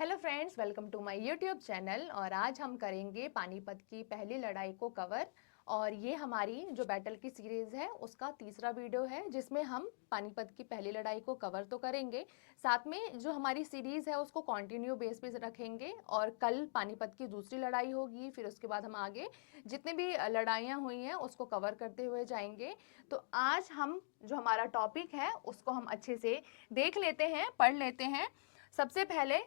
Hello friends, welcome to my YouTube channel. और आज हम करेंगे पानीपत की पहली लड़ाई को कवर। और ये हमारी जो बैटल की सीरीज़ है उसका तीसरा वीडियो है जिसमें हम पानीपत की पहली लड़ाई को कवर तो करेंगे, साथ में जो हमारी सीरीज़ है उसको कंटिन्यू बेस पे रखेंगे। और कल पानीपत की दूसरी लड़ाई होगी, फिर उसके बाद हम आगे जितने भी लड़ाइयाँ हुई हैं उसको कवर करते हुए जाएंगे। तो आज हम जो हमारा टॉपिक है उसको हम अच्छे से देख लेते हैं, पढ़ लेते हैं। सबसे पहले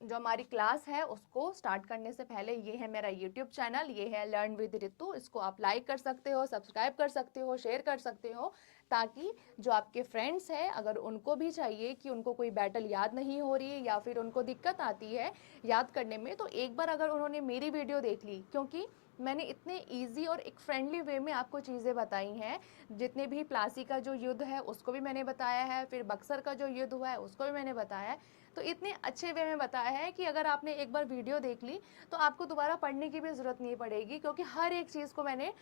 जो हमारी क्लास है उसको स्टार्ट करने से पहले, ये है मेरा यूट्यूब चैनल, ये है लर्न विद रितु। इसको आप लाइक कर सकते हो, सब्सक्राइब कर सकते हो, शेयर कर सकते हो, ताकि जो आपके फ्रेंड्स हैं अगर उनको भी चाहिए कि उनको कोई बैटल याद नहीं हो रही है या फिर उनको दिक्कत आती है याद करने में, तो एक बार अगर उन्होंने मेरी वीडियो देख ली, क्योंकि मैंने इतने इजी और एक फ्रेंडली वे में आपको चीज़ें बताई हैं। जितने भी प्लासी का जो युद्ध है उसको भी मैंने बताया है, फिर बक्सर का जो युद्ध हुआ है उसको भी मैंने बताया है। तो इतने अच्छे वे में बताया है कि अगर आपने एक बार वीडियो देख ली तो आपको दोबारा पढ़ने की भी ज़रूरत नहीं पड़ेगी, क्योंकि हर एक चीज़ को मैंने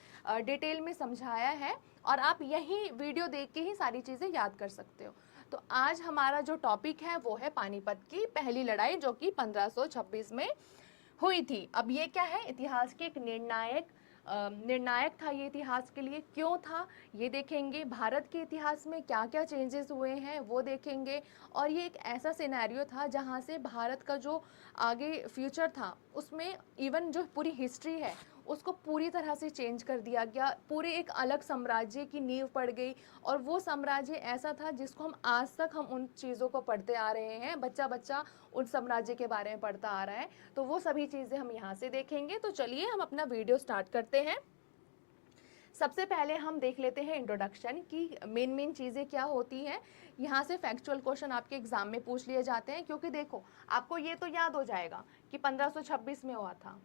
डिटेल में समझाया है और आप यही वीडियो देख के ही सारी चीज़ें याद कर सकते हो। तो आज हमारा जो टॉपिक है वो है पानीपत की पहली लड़ाई, जो कि 1526 में हुई थी। अब ये क्या है, इतिहास के एक निर्णायक था ये इतिहास के लिए। क्यों था ये देखेंगे, भारत के इतिहास में क्या क्या चेंजेस हुए हैं वो देखेंगे। और ये एक ऐसा सिनेरियो था जहाँ से भारत का जो आगे फ्यूचर था उसमें इवन जो पूरी हिस्ट्री है उसको पूरी तरह से चेंज कर दिया गया। पूरे एक अलग साम्राज्य की नींव पड़ गई, और वो साम्राज्य ऐसा था जिसको हम आज तक हम उन चीज़ों को पढ़ते आ रहे हैं, बच्चा बच्चा उन साम्राज्य के बारे में पढ़ता आ रहा है। तो वो सभी चीज़ें हम यहाँ से देखेंगे। तो चलिए हम अपना वीडियो स्टार्ट करते हैं। सबसे पहले हम देख लेते हैं इंट्रोडक्शन की मेन चीज़ें क्या होती हैं। यहाँ से फैक्चुअल क्वेश्चन आपके एग्जाम में पूछ लिए जाते हैं, क्योंकि देखो आपको ये तो याद हो जाएगा कि 1526 में हुआ था,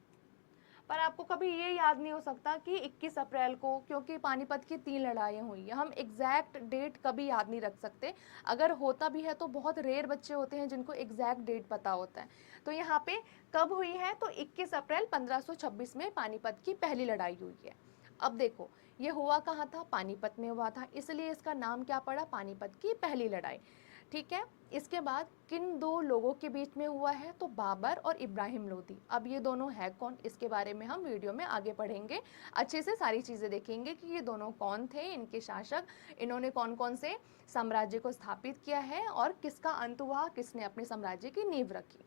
पर आपको कभी ये याद नहीं हो सकता कि 21 अप्रैल को, क्योंकि पानीपत की 3 लड़ाइयाँ हुई हैं। हम एग्जैक्ट डेट कभी याद नहीं रख सकते। अगर होता भी है तो बहुत रेयर बच्चे होते हैं जिनको एग्जैक्ट डेट पता होता है। तो यहाँ पे कब हुई है, तो 21 अप्रैल 1526 में पानीपत की पहली लड़ाई हुई है। अब देखो ये हुआ कहाँ था, पानीपत में हुआ था, इसलिए इसका नाम क्या पड़ा, पानीपत की पहली लड़ाई। ठीक है। इसके बाद किन दो लोगों के बीच में हुआ है, तो बाबर और इब्राहिम लोदी। अब ये दोनों है कौन, इसके बारे में हम वीडियो में आगे पढ़ेंगे। अच्छे से सारी चीज़ें देखेंगे कि ये दोनों कौन थे, इनके शासक, इन्होंने कौन कौन से साम्राज्य को स्थापित किया है और किसका अंत हुआ, किसने अपने साम्राज्य की नींव रखी।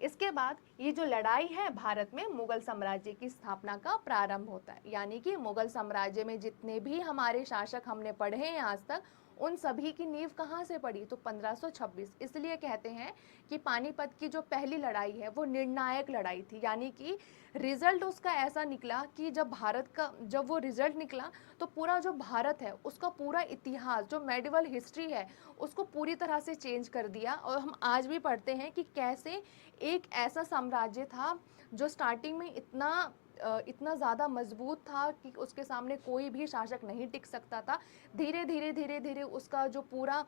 इसके बाद ये जो लड़ाई है, भारत में मुगल साम्राज्य की स्थापना का प्रारंभ होता है। यानी कि मुगल साम्राज्य में जितने भी हमारे शासक हमने पढ़े हैं आज तक, उन सभी की नींव कहाँ से पड़ी, तो 1526। इसलिए कहते हैं कि पानीपत की जो पहली लड़ाई है वो निर्णायक लड़ाई थी। यानी कि रिजल्ट उसका ऐसा निकला कि जब वो रिजल्ट निकला तो पूरा जो भारत है उसका पूरा इतिहास, जो मेडिवल हिस्ट्री है, उसको पूरी तरह से चेंज कर दिया। और हम आज भी पढ़ते हैं कि कैसे एक ऐसा साम्राज्य था जो स्टार्टिंग में इतना ज़्यादा मजबूत था कि उसके सामने कोई भी शासक नहीं टिक सकता था। धीरे धीरे धीरे धीरे उसका जो पूरा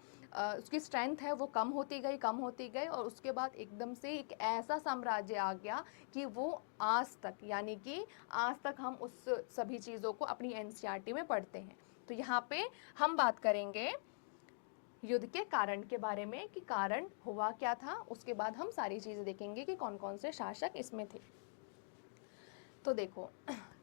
उसकी स्ट्रेंथ है वो कम होती गई, और उसके बाद एकदम से एक ऐसा साम्राज्य आ गया कि वो आज तक, यानी कि आज तक हम उस सभी चीज़ों को अपनी एनसीईआरटी में पढ़ते हैं। तो यहाँ पे हम बात करेंगे युद्ध के कारण के बारे में, कि कारण हुआ क्या था। उसके बाद हम सारी चीज़ें देखेंगे कि कौन कौन से शासक इसमें थे। तो देखो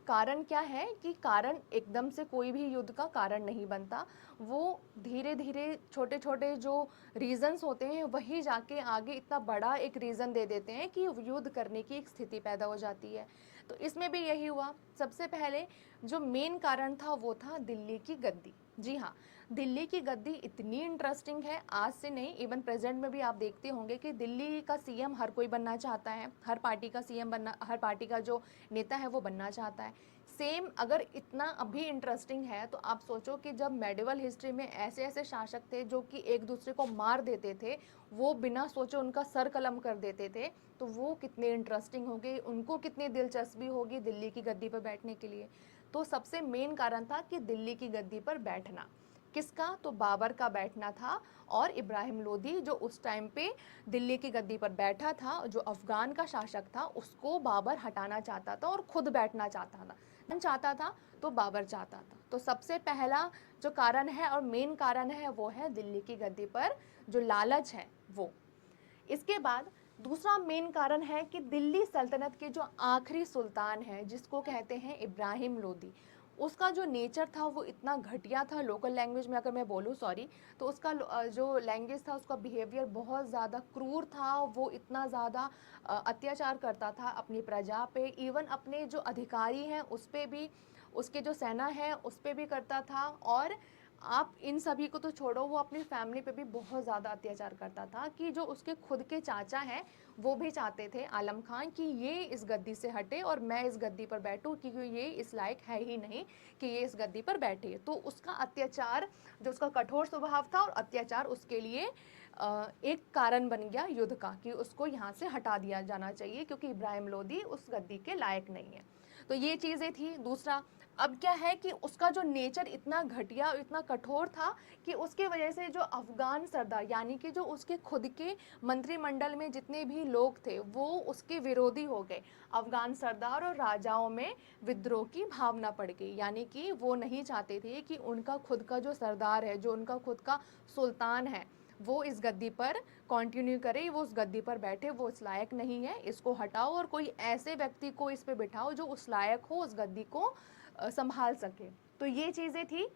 कारण क्या है, कि कारण एकदम से कोई भी युद्ध का कारण नहीं बनता। वो धीरे धीरे छोटे छोटे जो रीजंस होते हैं वही जाके आगे इतना बड़ा एक रीज़न दे देते हैं कि युद्ध करने की एक स्थिति पैदा हो जाती है। तो इसमें भी यही हुआ। सबसे पहले जो मेन कारण था वो था दिल्ली की गद्दी। जी हाँ, दिल्ली की गद्दी इतनी इंटरेस्टिंग है, आज से नहीं, इवन प्रेजेंट में भी आप देखते होंगे कि दिल्ली का सीएम हर कोई बनना चाहता है, हर पार्टी का सीएम बनना, हर पार्टी का जो नेता है वो बनना चाहता है। सेम अगर इतना अभी इंटरेस्टिंग है तो आप सोचो कि जब मेडिवल हिस्ट्री में ऐसे ऐसे शासक थे जो कि एक दूसरे को मार देते थे, वो बिना सोचे उनका सर कलम कर देते थे, तो वो कितने इंटरेस्टिंग होंगे, उनको कितनी दिलचस्पी होगी दिल्ली की गद्दी पर बैठने के लिए। तो सबसे मेन कारण था कि दिल्ली की गद्दी पर बैठना किसका, तो बाबर का बैठना था। और इब्राहिम लोदी जो उस टाइम पे दिल्ली की गद्दी पर बैठा था, जो अफगान का शासक था, उसको बाबर हटाना चाहता था और खुद बैठना चाहता था, तो बाबर चाहता था। तो सबसे पहला जो कारण है और मेन कारण है वो है दिल्ली की गद्दी पर जो लालच है वो। इसके बाद दूसरा मेन कारण है कि दिल्ली सल्तनत के जो आखिरी सुल्तान है, जिसको कहते हैं इब्राहिम लोदी, उसका जो नेचर था वो इतना घटिया था। लोकल लैंग्वेज में अगर मैं बोलूँ, सॉरी, तो उसका जो लैंग्वेज था, उसका बिहेवियर बहुत ज़्यादा क्रूर था। वो इतना ज़्यादा अत्याचार करता था अपनी प्रजा पे, इवन अपने जो अधिकारी हैं उस पे भी, उसके जो सेना है उस पे भी करता था। और आप इन सभी को तो छोड़ो, वो अपनी फैमिली पे भी बहुत ज़्यादा अत्याचार करता था कि जो उसके खुद के चाचा हैं वो भी चाहते थे, आलम खान, कि ये इस गद्दी से हटे और मैं इस गद्दी पर बैठूं, क्योंकि ये इस लायक है ही नहीं कि ये इस गद्दी पर बैठे। तो उसका अत्याचार, जो उसका कठोर स्वभाव था और अत्याचार, उसके लिए एक कारण बन गया युद्ध का, कि उसको यहाँ से हटा दिया जाना चाहिए क्योंकि इब्राहिम लोदी उस गद्दी के लायक नहीं है। तो ये चीज़ें थी। दूसरा, अब क्या है कि उसका जो नेचर इतना घटिया, इतना कठोर था कि उसके वजह से जो अफगान सरदार, यानी कि जो उसके खुद के मंत्रिमंडल में जितने भी लोग थे, वो उसके विरोधी हो गए। अफगान सरदार और राजाओं में विद्रोह की भावना पड़ गई, यानी कि वो नहीं चाहते थे कि उनका खुद का जो सरदार है, जो उनका खुद का सुल्तान है, वो इस गद्दी पर कंटिन्यू करे, वो उस गद्दी पर बैठे, वो उस लायक नहीं है, इसको हटाओ और कोई ऐसे व्यक्ति को इस पे बिठाओ जो उस लायक हो, उस गद्दी को संभाल सके। तो ये चीज़ें थी।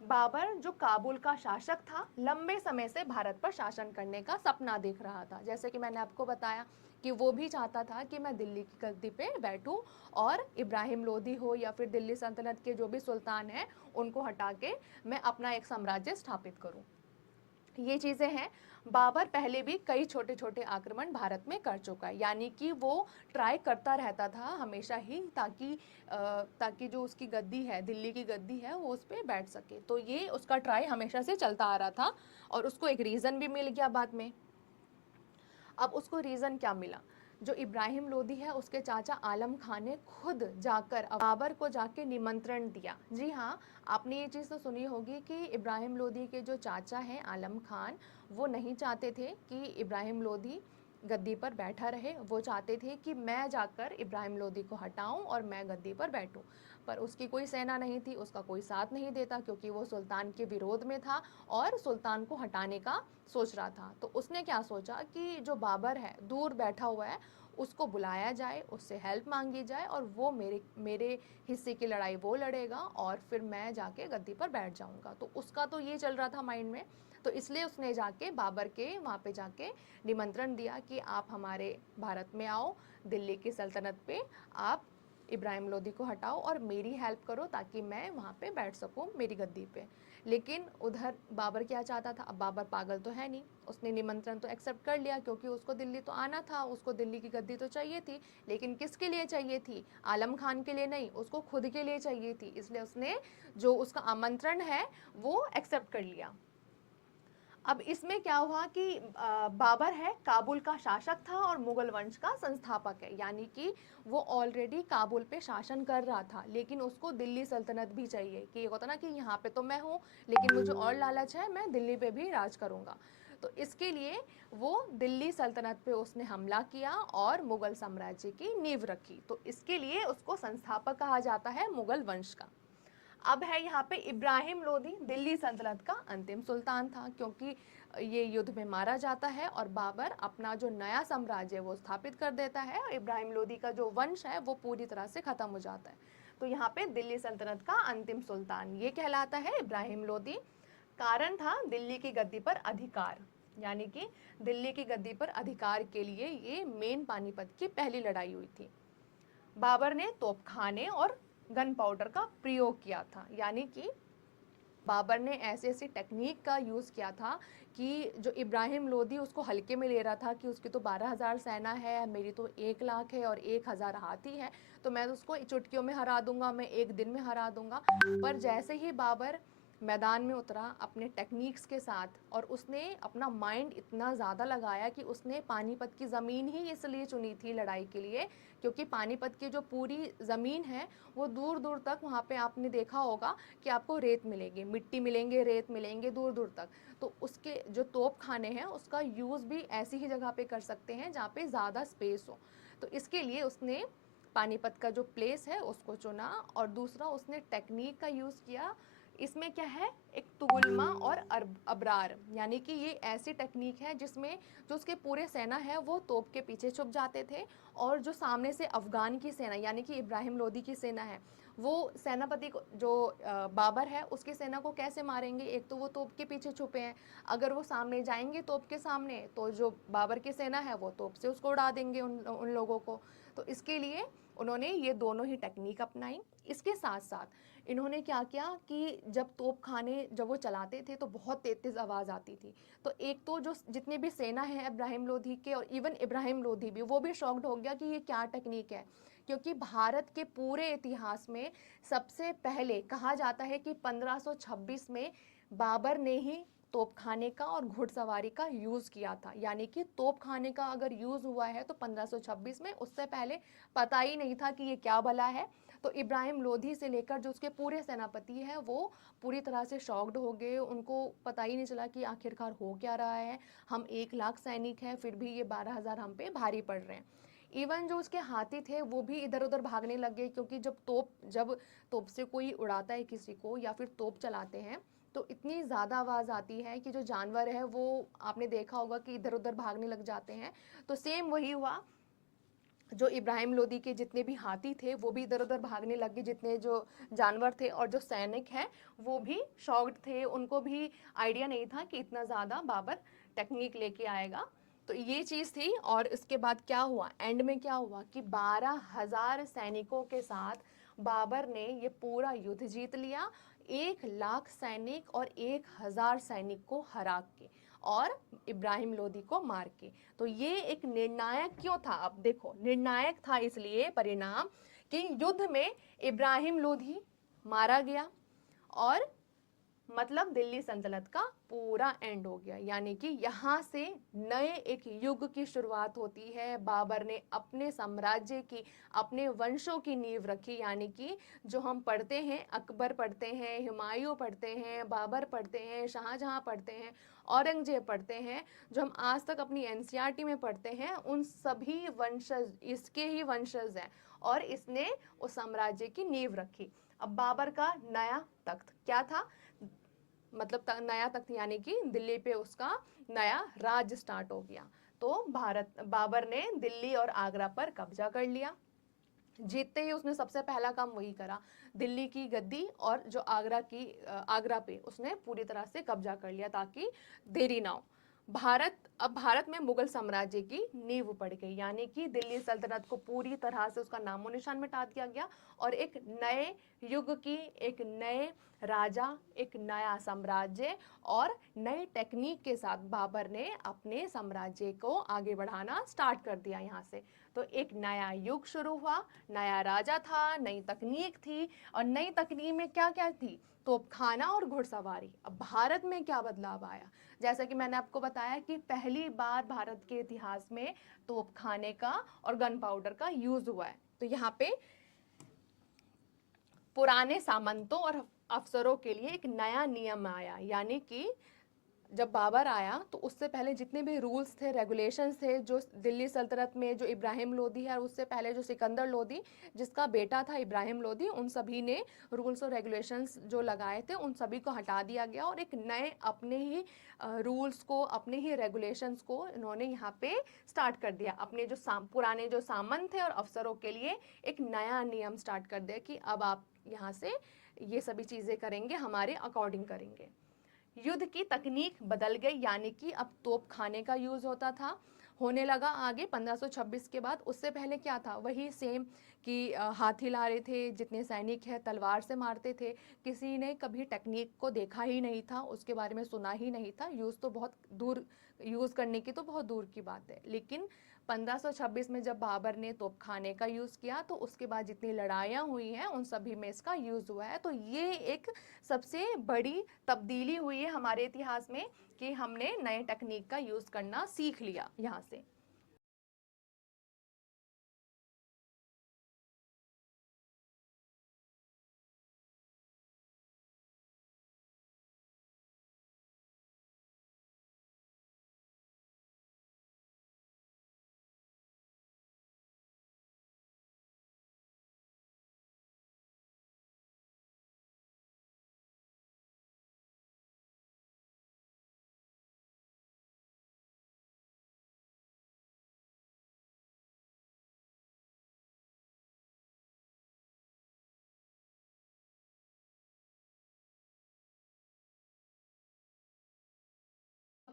बाबर जो काबुल का शासक था, लंबे समय से भारत पर शासन करने का सपना देख रहा था। जैसे कि मैंने आपको बताया कि वो भी चाहता था कि मैं दिल्ली की गद्दी पे बैठूं और इब्राहिम लोदी हो या फिर दिल्ली सल्तनत के जो भी सुल्तान हैं उनको हटा के मैं अपना एक साम्राज्य स्थापित करूं। ये चीज़ें हैं। बाबर पहले भी कई छोटे छोटे आक्रमण भारत में कर चुका है, यानी कि वो ट्राई करता रहता था हमेशा ही, ताकि जो उसकी गद्दी है, दिल्ली की गद्दी है, वो उस पर बैठ सके। तो ये उसका ट्राई हमेशा से चलता आ रहा था और उसको एक रीज़न भी मिल गया बाद में। अब उसको रीज़न क्या मिला? जो इब्राहिम लोदी है, उसके चाचा आलम खान ने खुद जाकर बाबर को जाके निमंत्रण दिया। जी हाँ, आपने ये चीज़ तो सुनी होगी कि इब्राहिम लोदी के जो चाचा हैं आलम खान, वो नहीं चाहते थे कि इब्राहिम लोदी गद्दी पर बैठा रहे। वो चाहते थे कि मैं जाकर इब्राहिम लोदी को हटाऊं और मैं गद्दी पर बैठूं। पर उसकी कोई सेना नहीं थी, उसका कोई साथ नहीं देता, क्योंकि वो सुल्तान के विरोध में था और सुल्तान को हटाने का सोच रहा था। तो उसने क्या सोचा कि जो बाबर है, दूर बैठा हुआ है, उसको बुलाया जाए, उससे हेल्प मांगी जाए और वो मेरे मेरे हिस्से की लड़ाई वो लड़ेगा और फिर मैं जाके गद्दी पर बैठ जाऊंगा। तो उसका तो ये चल रहा था माइंड में। तो इसलिए उसने जाके बाबर के वहाँ पे जाके निमंत्रण दिया कि आप हमारे भारत में आओ, दिल्ली की सल्तनत पे आप इब्राहिम लोदी को हटाओ और मेरी हेल्प करो ताकि मैं वहाँ पे बैठ सकूँ मेरी गद्दी पे। लेकिन उधर बाबर क्या चाहता था? अब बाबर पागल तो है नहीं, उसने निमंत्रण तो एक्सेप्ट कर लिया क्योंकि उसको दिल्ली तो आना था, उसको दिल्ली की गद्दी तो चाहिए थी। लेकिन किसके लिए चाहिए थी? आलम खान के लिए नहीं, उसको खुद के लिए चाहिए थी। इसलिए उसने जो उसका आमंत्रण है वो एक्सेप्ट कर लिया। अब इसमें क्या हुआ कि बाबर है, काबुल का शासक था और मुगल वंश का संस्थापक है, यानी कि वो ऑलरेडी काबुल पे शासन कर रहा था, लेकिन उसको दिल्ली सल्तनत भी चाहिए। कि ये होता ना कि यहाँ पे तो मैं हूँ, लेकिन मुझे और लालच है, मैं दिल्ली पे भी राज करूँगा। तो इसके लिए वो दिल्ली सल्तनत पे उसने हमला किया और मुगल साम्राज्य की नींव रखी। तो इसके लिए उसको संस्थापक कहा जाता है मुगल वंश का। अब है यहाँ पे इब्राहिम लोदी दिल्ली सल्तनत का अंतिम सुल्तान था, क्योंकि ये युद्ध में मारा जाता है और बाबर अपना जो नया साम्राज्य वो स्थापित कर देता है और इब्राहिम लोदी का जो वंश है वो पूरी तरह से खत्म हो जाता है। तो यहाँ पे दिल्ली सल्तनत का अंतिम सुल्तान ये कहलाता है इब्राहिम लोदी। कारण था दिल्ली की गद्दी पर अधिकार, यानी कि दिल्ली की गद्दी पर अधिकार के लिए ये मेन पानीपत की पहली लड़ाई हुई थी। बाबर ने तोपखाने और गन पाउडर का प्रयोग किया था, यानी कि बाबर ने ऐसी ऐसी टेक्निक का यूज़ किया था कि जो इब्राहिम लोदी उसको हल्के में ले रहा था कि उसकी तो 12,000 सेना है, मेरी तो 1 लाख है और 1,000 हाथी है, तो मैं उसको चुटकियों में हरा दूंगा, मैं एक दिन में हरा दूंगा। पर जैसे ही बाबर मैदान में उतरा अपने टेक्निक्स के साथ, और उसने अपना माइंड इतना ज़्यादा लगाया कि उसने पानीपत की ज़मीन ही इसलिए चुनी थी लड़ाई के लिए, क्योंकि पानीपत की जो पूरी ज़मीन है वो दूर दूर तक, वहाँ पे आपने देखा होगा कि आपको रेत मिलेगी, मिट्टी मिलेंगे, रेत मिलेंगे दूर दूर तक। तो उसके जो तोप खाने हैं उसका यूज़ भी ऐसी ही जगह पे कर सकते हैं जहाँ पे ज़्यादा स्पेस हो। तो इसके लिए उसने पानीपत का जो प्लेस है उसको चुना। और दूसरा, उसने टेक्निक का यूज़ किया इसमें क्या है, एक तुगुलमा और अबरार, यानी कि ये ऐसी टेक्निक है जिसमें जो उसके पूरे सेना है वो तोप के पीछे छुप जाते थे, और जो सामने से अफगान की सेना यानी कि इब्राहिम लोदी की सेना है वो सेनापति को जो बाबर है उसकी सेना को कैसे मारेंगे, एक तो वो तोप के पीछे छुपे हैं, अगर वो सामने जाएंगे तोप के सामने तो जो बाबर की सेना है वो तोप से उसको उड़ा देंगे उन लोगों को। तो इसके लिए उन्होंने ये दोनों ही टेक्निक अपनाई। इसके साथ साथ इन्होंने क्या किया कि जब तोप खाने जब वो चलाते थे तो बहुत तेज तेज आवाज़ आती थी, तो एक तो जो जितने भी सेना है इब्राहिम लोधी के, और इवन इब्राहिम लोधी भी, वो भी शॉक्ड हो गया कि ये क्या टेक्निक है, क्योंकि भारत के पूरे इतिहास में सबसे पहले कहा जाता है कि 1526 में बाबर ने ही तोप खाने का और घुड़सवारी का यूज़ किया था, यानी कि तोप खाने का अगर यूज़ हुआ है तो 1526 में, उससे पहले पता ही नहीं था कि ये क्या भला है। तो इब्राहिम लोधी से लेकर जो उसके पूरे सेनापति हैं वो पूरी तरह से शॉक्ड हो गए, उनको पता ही नहीं चला कि आखिरकार हो क्या रहा है, हम 1 लाख सैनिक हैं फिर भी ये 12,000 हम पे भारी पड़ रहे हैं। इवन जो उसके हाथी थे वो भी इधर उधर भागने लगे, क्योंकि जब तोप से कोई उड़ाता है किसी को या फिर तोप चलाते हैं तो इतनी ज़्यादा आवाज़ आती है कि जो जानवर है वो, आपने देखा होगा कि इधर उधर भागने लग जाते हैं। तो सेम वही हुआ, जो इब्राहिम लोदी के जितने भी हाथी थे वो भी इधर उधर भागने लगे, जितने जो जानवर थे, और जो सैनिक हैं वो भी शॉक्ड थे, उनको भी आइडिया नहीं था कि इतना ज़्यादा बाबर टेक्निक लेके आएगा। तो ये चीज़ थी। और इसके बाद क्या हुआ, एंड में क्या हुआ कि 12,000 सैनिकों के साथ बाबर ने ये पूरा युद्ध जीत लिया, 1 लाख सैनिक और 1,000 सैनिक को हरा के और इब्राहिम लोदी को मार के। तो ये एक निर्णायक क्यों था, अब देखो निर्णायक था इसलिए परिणाम कि युद्ध में इब्राहिम लोधी मारा गया, और मतलब दिल्ली सल्तनत का पूरा एंड हो गया, यानी कि यहाँ से नए एक युग की शुरुआत होती है। बाबर ने अपने साम्राज्य की, अपने वंशों की नींव रखी, यानी कि जो हम पढ़ते हैं, अकबर पढ़ते हैं, हुमायूं पढ़ते हैं, बाबर पढ़ते हैं, शाहजहां पढ़ते हैं, औरंगजेब पढ़ते हैं, जो हम आज तक अपनी एनसीईआरटी में पढ़ते हैं, उन सभी वंशज इसके ही वंशज हैं, और इसने उस साम्राज्य की नींव रखी। अब बाबर का नया तख्त क्या था, मतलब नया तख्त यानी कि दिल्ली पे उसका नया राज स्टार्ट हो गया। तो बाबर ने दिल्ली और आगरा पर कब्जा कर लिया। जीतते ही उसने सबसे पहला काम वही करा, दिल्ली की गद्दी और जो आगरा पे उसने पूरी तरह से कब्जा कर लिया ताकि देरी ना हो। अब भारत में मुगल साम्राज्य की नींव पड़ गई, यानी कि दिल्ली सल्तनत को पूरी तरह से उसका नामो निशान मिटा दिया गया, और एक नए युग की, एक नए राजा, एक नया साम्राज्य और नई टेक्निक के साथ बाबर ने अपने साम्राज्य को आगे बढ़ाना स्टार्ट कर दिया यहाँ से। तो एक नया युग शुरू हुआ, नया राजा था, नई तकनीक थी, और नई तकनीक में क्या क्या थी, तोपखाना और घुड़सवारी। अब भारत में क्या बदलाव आया, जैसा कि मैंने आपको बताया कि पहली बार भारत के इतिहास में तोपखाने का और गन पाउडर का यूज हुआ है। तो यहाँ पे पुराने सामंतों और अफसरों के लिए एक नया नियम आया, यानी कि जब बाबर आया तो उससे पहले जितने भी रूल्स थे, रेगुलेशंस थे, जो दिल्ली सल्तनत में जो इब्राहिम लोदी है और उससे पहले जो सिकंदर लोदी जिसका बेटा था इब्राहिम लोदी, उन सभी ने रूल्स और रेगुलेशंस जो लगाए थे उन सभी को हटा दिया गया, और एक नए अपने ही रूल्स को, अपने ही रेगुलेशंस को इन्होंने यहाँ पे स्टार्ट कर दिया। अपने जो पुराने जो सामंत थे और अफसरों के लिए एक नया नियम स्टार्ट कर दिया कि अब आप यहाँ से ये सभी चीज़ें करेंगे, हमारे अकॉर्डिंग करेंगे। युद्ध की तकनीक बदल गई, यानी कि अब तोप खाने का यूज होने लगा आगे 1526 के बाद। उससे पहले क्या था, वही सेम कि हाथी ला रहे थे, जितने सैनिक है तलवार से मारते थे, किसी ने कभी टेक्निक को देखा ही नहीं था, उसके बारे में सुना ही नहीं था, यूज करने की तो बहुत दूर की बात है। लेकिन 1526 में जब बाबर ने तोपखाने का यूज किया तो उसके बाद जितनी लड़ाइयाँ हुई हैं उन सभी में इसका यूज हुआ है। तो ये एक सबसे बड़ी तब्दीली हुई है हमारे इतिहास में कि हमने नए टेक्निक का यूज करना सीख लिया यहाँ से।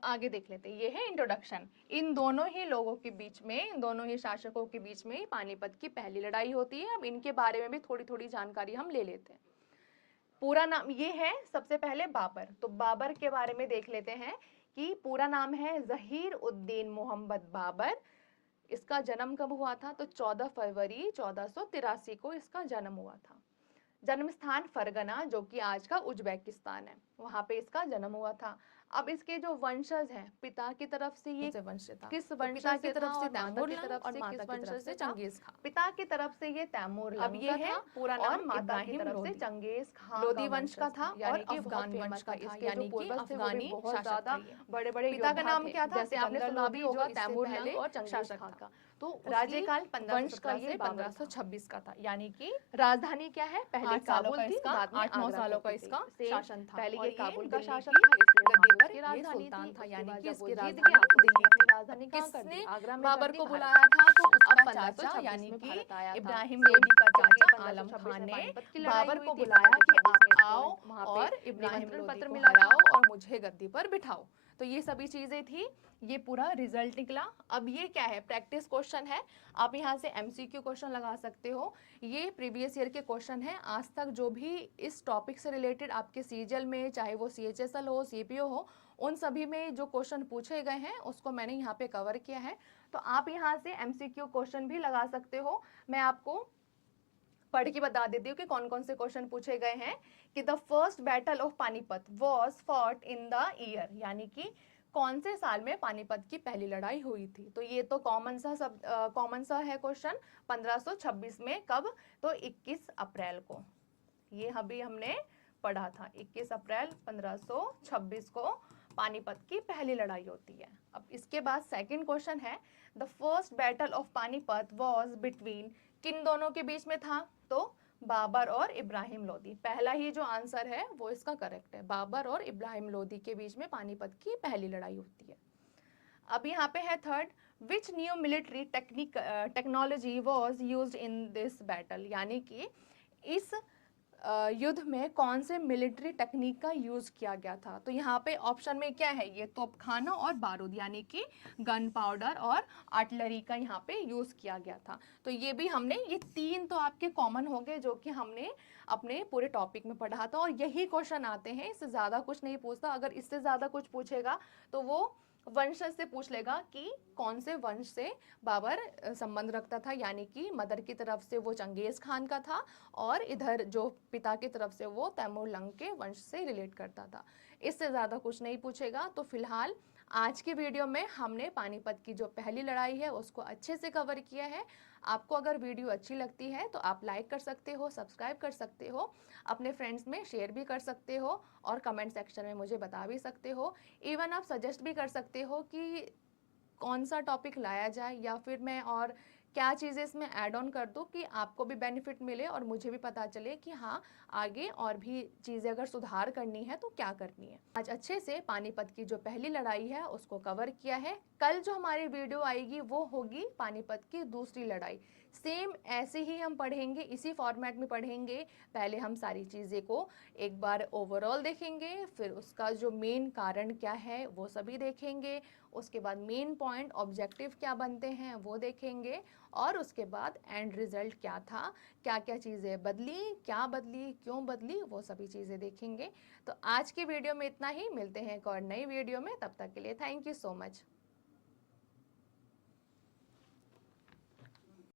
आगे देख लेते हैं, ये है इंट्रोडक्शन। इन दोनों ही लोगों के बीच में, इन दोनों ही शासकों के बीच में पानीपत की पहली लड़ाई होती है। अब इनके बारे में भी थोड़ी थोड़ी जानकारी हम ले लेते हैं। पूरा नाम ये है, सबसे पहले बाबर। तो बाबर के बारे में देख लेते हैं कि पूरा नाम है जहीर उद्दीन मोहम्मद बाबर। इसका जन्म कब हुआ था? तो 14 फरवरी 1483 को इसका जन्म हुआ था। जन्म स्थान फरगना, जो कि आज का उज्बेकिस्तान है, वहां पे इसका जन्म हुआ था। अब इसके जो वंशज हैं, पिता की तरफ से ये वंश था, किस वंश की तरफ से? तैमूर की तरफ से। किस वंश से? Genghis Khan. पिता की तरफ से ये तैमूर अब ये है पूरा नाम, और माता की तरफ से चंगेज खान लोदी वंश का था, और अफगान वंश का था, यानी कि अफगानी बहुत ज्यादा बड़े बड़े। पिता का नाम क्या था? जैसे आपने सुना भी होगा, तैमूर और चंगेज खान का। तो राज्यकाल 1526 का था, यानी कि राजधानी क्या है? पहले काबुल थी, बाद में 8-9 सालों का इसका शासन था। पहले ये काबुल का शासक था, गद्दी पर ये सुल्तान था, यानी कि इसकी राजधानी दिल्ली थी। राजधानी कहाँ कर दी? आगरा में। बाबर को बुलाया था तो उसका चाचा, यानी कि इब्राहिम लोदी का चाचा आलम खान ने बाबर को बुलाया कि आप आओ और इब्राहिम लोदी को हराओ और मुझे गद्दी पर बिठाओ। तो ये सभी चीजें थी, ये पूरा रिजल्ट निकला। अब ये क्या है? प्रैक्टिस क्वेश्चन है, आप यहाँ से एमसीक्यू क्वेश्चन लगा सकते हो। ये प्रीवियस ईयर के क्वेश्चन है, आज तक जो भी इस टॉपिक से रिलेटेड आपके सीजीएल में, चाहे वो सीएचएसएल हो, सीपीओ हो, उन सभी में जो क्वेश्चन पूछे गए हैं उसको मैंने यहाँ पे कवर किया है। तो आप यहाँ से एमसीक्यू क्वेश्चन भी लगा सकते हो। मैं आपको पढ़ के बता देती हूँ कि कौन कौन से क्वेश्चन पूछे गए हैं। कि the first battle of Panipat was fought in the year, यानी कि कौन से साल में पानीपत की पहली लड़ाई हुई थी? तो ये तो कॉमन सा है क्वेश्चन। 1526 में। कब? तो 21 अप्रैल को। ये अभी हमने पढ़ा था, 21 अप्रैल 1526 को पानीपत की पहली लड़ाई होती है। अब इसके बाद सेकंड क्वेश्चन है, the first battle of Panipat was between, किन दोनों के बीच में था? तो बाबर और इब्राहिम लोदी। पहला ही जो आंसर है वो इसका करेक्ट है, बाबर और इब्राहिम लोदी के बीच में पानीपत की पहली लड़ाई होती है। अब यहाँ पे है third, which new military technology was used in this battle, यानी कि इस युद्ध में कौन से मिलिट्री टेक्निक का यूज किया गया था? तो यहाँ पे ऑप्शन में क्या है? ये तोपखाना और बारूद, यानी कि गन पाउडर और आर्टिलरी का यहाँ पे यूज किया गया था। तो ये भी हमने, ये तीन तो आपके कॉमन हो गए जो कि हमने अपने पूरे टॉपिक में पढ़ा था, और यही क्वेश्चन आते हैं, इससे ज्यादा कुछ नहीं पूछता। अगर इससे ज्यादा कुछ पूछेगा तो वो वंशज से पूछ लेगा कि कौन से वंश से बाबर संबंध रखता था, यानी कि मदर की तरफ से वो चंगेज खान का था, और इधर जो पिता की तरफ से वो तैमूर लंग के वंश से रिलेट करता था। इससे ज़्यादा कुछ नहीं पूछेगा। तो फिलहाल आज की वीडियो में हमने पानीपत की जो पहली लड़ाई है उसको अच्छे से कवर किया है। आपको अगर वीडियो अच्छी लगती है तो आप लाइक कर सकते हो, सब्सक्राइब कर सकते हो, अपने फ्रेंड्स में शेयर भी कर सकते हो, और कमेंट सेक्शन में मुझे बता भी सकते हो। इवन आप सजेस्ट भी कर सकते हो कि कौन सा टॉपिक लाया जाए, या फिर मैं और क्या चीज़ें इसमें ऐड ऑन कर दूँ कि आपको भी बेनिफिट मिले और मुझे भी पता चले कि हाँ, आगे और भी चीज़ें अगर सुधार करनी है तो क्या करनी है। आज अच्छे से पानीपत की जो पहली लड़ाई है उसको कवर किया है। कल जो हमारी वीडियो आएगी वो होगी पानीपत की दूसरी लड़ाई। सेम ऐसे ही हम पढ़ेंगे, इसी फॉर्मेट में पढ़ेंगे। पहले हम सारी चीज़ें को एक बार ओवरऑल देखेंगे, फिर उसका जो मेन कारण क्या है वो सभी देखेंगे, उसके बाद मेन पॉइंट ऑब्जेक्टिव क्या बनते हैं वो देखेंगे, और उसके बाद एंड रिजल्ट क्या था, क्या क्या चीज़ें बदली, क्या बदली, क्यों बदली, वो सभी चीज़ें देखेंगे। तो आज की वीडियो में इतना ही, मिलते हैं एक और नई वीडियो में, तब तक के लिए थैंक यू सो मच।